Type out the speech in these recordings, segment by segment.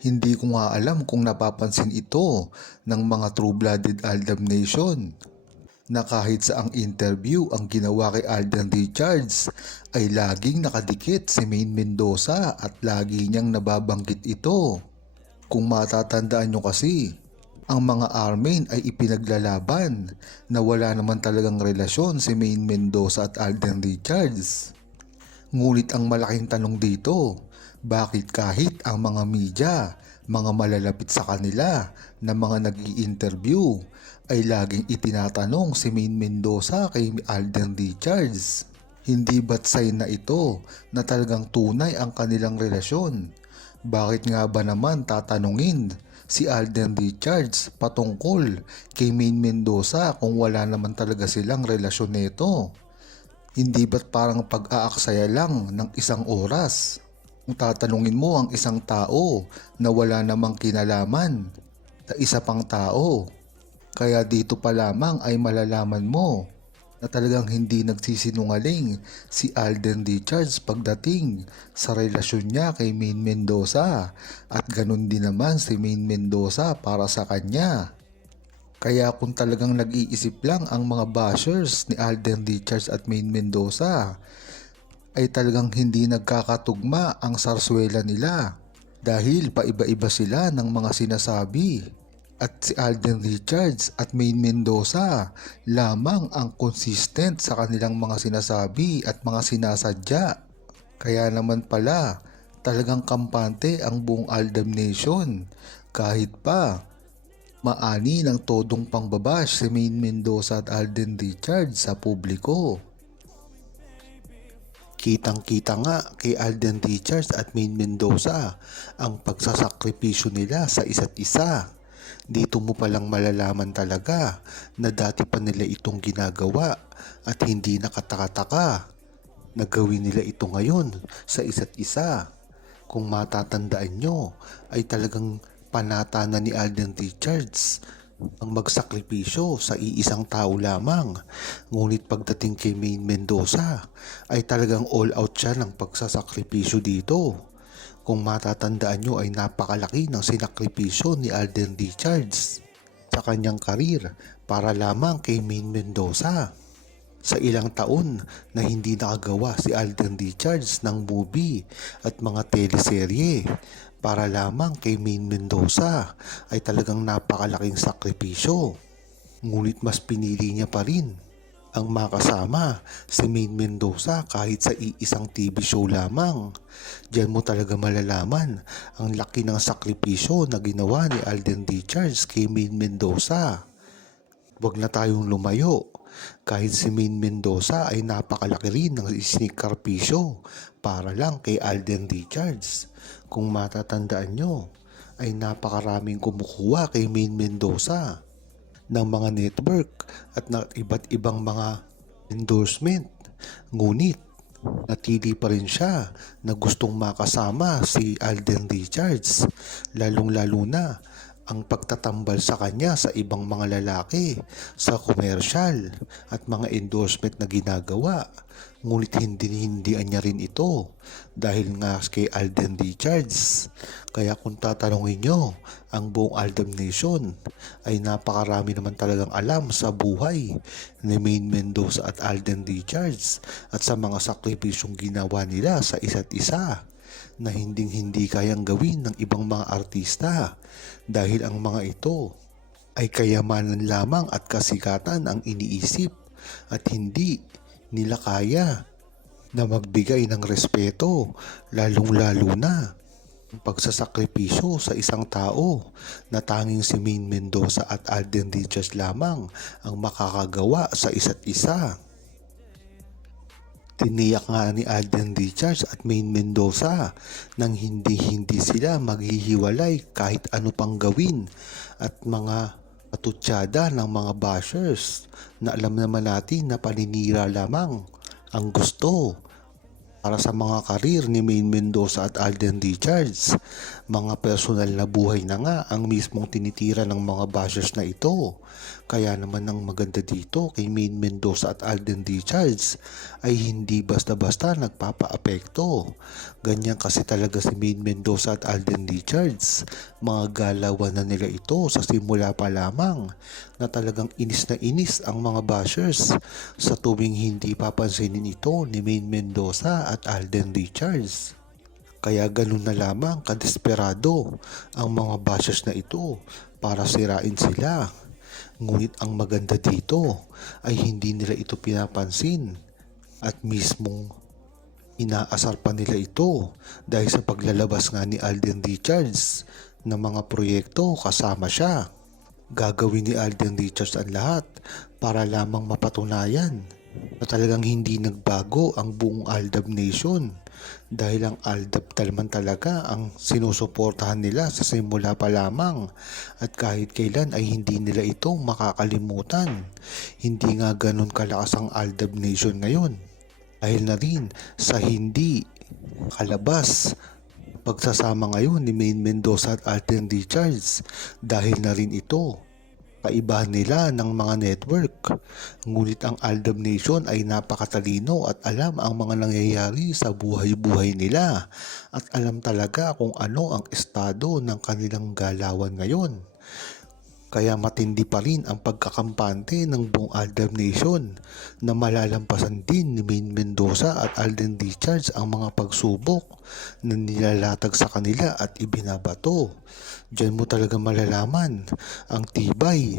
Hindi ko nga alam kung napapansin ito ng mga true-blooded Aldam Nation na kahit sa ang interview ang ginawa kay Alden Richards ay laging nakadikit si Maine Mendoza at lagi niyang nababanggit ito. Kung matatandaan nyo kasi, ang mga Armain ay ipinaglalaban na wala naman talagang relasyon si Maine Mendoza at Alden Richards. Ngunit ang malaking tanong dito, bakit kahit ang mga media, mga malalapit sa kanila na mga nag-i-interview ay laging itinatanong si Maine Mendoza kay Alden Richards? Hindi ba't sign na ito na talagang tunay ang kanilang relasyon? Bakit nga ba naman tatanungin si Alden Richards patungkol kay Maine Mendoza kung wala naman talaga silang relasyon nito? Hindi ba't parang pag-aaksaya lang ng isang oras? Kung tatanungin mo ang isang tao na wala namang kinalaman sa isa pang tao, kaya dito pa lamang ay malalaman mo na talagang hindi nagsisinungaling si Alden Richards pagdating sa relasyon niya kay Maine Mendoza at ganun din naman si Maine Mendoza para sa kanya. Kaya kung talagang nag-iisip lang ang mga bashers ni Alden Richards at Maine Mendoza, ay talagang hindi nagkakatugma ang sarswela nila dahil paiba-iba sila ng mga sinasabi. At si Alden Richards at Maine Mendoza lamang ang consistent sa kanilang mga sinasabi at mga sinasadya. Kaya naman pala talagang kampante ang buong Aldam Nation kahit pa maani ng todong pangbabash si Maine Mendoza at Alden Richards sa publiko. Kitang-kita nga kay Alden Richards at Maine Mendoza ang pagsasakripisyo nila sa isa't isa. Dito mo palang malalaman talaga na dati pa nila itong ginagawa at hindi nakataka-taka na gawin nila ito ngayon sa isa't isa. Kung matatandaan nyo ay talagang panata na ni Alden Richards ang magsakripisyo sa iisang tao lamang. Ngunit pagdating kay Maine Mendoza ay talagang all out siya ng pagsasakripisyo dito. Kung matatandaan nyo ay napakalaki ng sinakripisyo ni Alden Richards sa kanyang karir para lamang kay Maine Mendoza. Sa ilang taon na hindi nakagawa si Alden Richards ng movie at mga teleserye para lamang kay Maine Mendoza ay talagang napakalaking sakripisyo. Ngunit mas pinili niya pa rin ang makasama si Maine Mendoza kahit sa iisang TV show lamang. Diyan mo talaga malalaman ang laki ng sakripisyo na ginawa ni Alden Richards kay Maine Mendoza. Huwag na tayong lumayo. Kahit si Maine Mendoza ay napakalaki rin ng isinikripisyo para lang kay Alden Richards. Kung matatandaan nyo, ay napakaraming kumukuha kay Maine Mendoza ng mga network at na iba't ibang mga endorsement. Ngunit natili pa rin siya na gustong makasama si Alden Richards, lalong-lalo na ang pagtatambal sa kanya sa ibang mga lalaki sa komersyal at mga endorsement na ginagawa. Ngunit hindi niya rin ito dahil nga kay Alden Richards. Kaya kung tatanungin nyo, ang buong Aldam Nation ay napakarami naman talagang alam sa buhay ni Maine Mendoza at Alden Richards at sa mga sakripisyong ginawa nila sa isa't isa na hindi kayang gawin ng ibang mga artista dahil ang mga ito ay kayamanan lamang at kasikatan ang iniisip at hindi nila kaya na magbigay ng respeto, lalong-lalo na ang pagsasakripisyo sa isang tao na tanging si Maine Mendoza at Alden Richards lamang ang makakagawa sa isa't isa. Tiniyak nga ni Alden Richards at Maine Mendoza nang hindi sila maghihiwalay kahit ano pang gawin at mga patutsada ng mga bashers na alam naman natin na paninira lamang ang gusto para sa mga karir ni Maine Mendoza at Alden Richards. Mga personal na buhay na nga ang mismong tinitira ng mga bashers na ito. Kaya naman ang maganda dito kay Maine Mendoza at Alden Richards ay hindi basta-basta nagpapaapekto. Ganyan kasi talaga si Maine Mendoza at Alden Richards. Mga galawan na nila ito sa simula pa lamang na talagang inis na inis ang mga bashers sa tuwing hindi papansinin ito ni Maine Mendoza at Alden Richards. Kaya ganun na lamang kadesperado ang mga bashers na ito para sirain sila. Ngunit ang maganda dito ay hindi nila ito pinapansin at mismong inaasar pa nila ito dahil sa paglalabas nga ni Alden Richards ng mga proyekto kasama siya. Gagawin ni Alden Richards ang lahat para lamang mapatunayan na talagang hindi nagbago ang buong Aldab Nation dahil ang Aldab naman talaga ang sinusuportahan nila sa simula pa lamang at kahit kailan ay hindi nila ito makakalimutan. Hindi nga ganun kalakas ang Aldab Nation ngayon dahil na rin sa hindi kalabas pagsasama ngayon ni Maine Mendoza at Alden Richards dahil na rin ito kaibahan nila ng mga network. Ngunit ang Aldab Nation ay napakatalino at alam ang mga nangyayari sa buhay-buhay nila at alam talaga kung ano ang estado ng kanilang galawan ngayon. Kaya matindi pa rin ang pagkakampante ng buong Aldab Nation na malalampasan din ni Maine Mendoza at Alden Richards ang mga pagsubok na nilalatag sa kanila at ibinabato. Diyan mo talaga malalaman ang tibay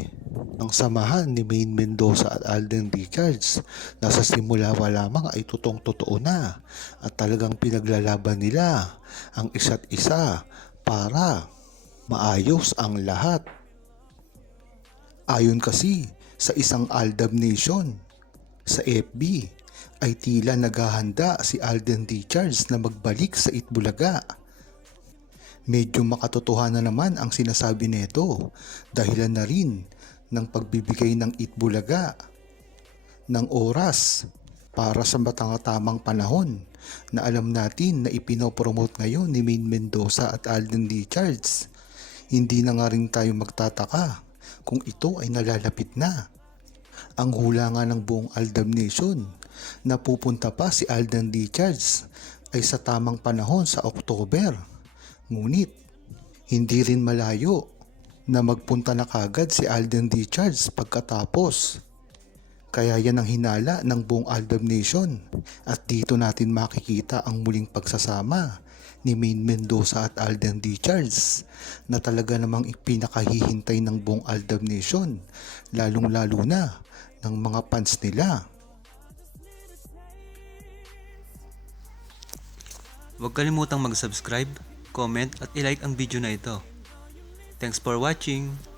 ng samahan ni Maine Mendoza at Alden Richards na sa simula pa lamang ay totoo na at talagang pinaglalaban nila ang isa't isa para maayos ang lahat. Ayon kasi sa isang Aldab Nation sa FB ay tila naghahanda si Alden Richards na magbalik sa Itbulaga. Medyo makatotohanan naman ang sinasabi nito dahilan na rin ng pagbibigay ng Itbulaga ng oras para sa matangatamang panahon na alam natin na ipinopromote ngayon ni Maine Mendoza at Alden Richards. Hindi na nga rin tayo magtataka kung ito ay nalalapit na. Ang hula nga ng buong Aldab Nation na pupunta pa si Alden Richards ay sa tamang panahon sa October. Ngunit hindi rin malayo na magpunta na kagad si Alden Richards pagkatapos. Kaya yan ang hinala ng buong Aldab Nation at dito natin makikita ang muling pagsasama ni Maine Mendoza at Alden Richards na talaga namang ipinakahihintay ng buong Aldab Nation, lalong-lalo na ng mga fans nila. Huwag kalimutang mag-subscribe, comment at i-like ang video na ito. Thanks for watching!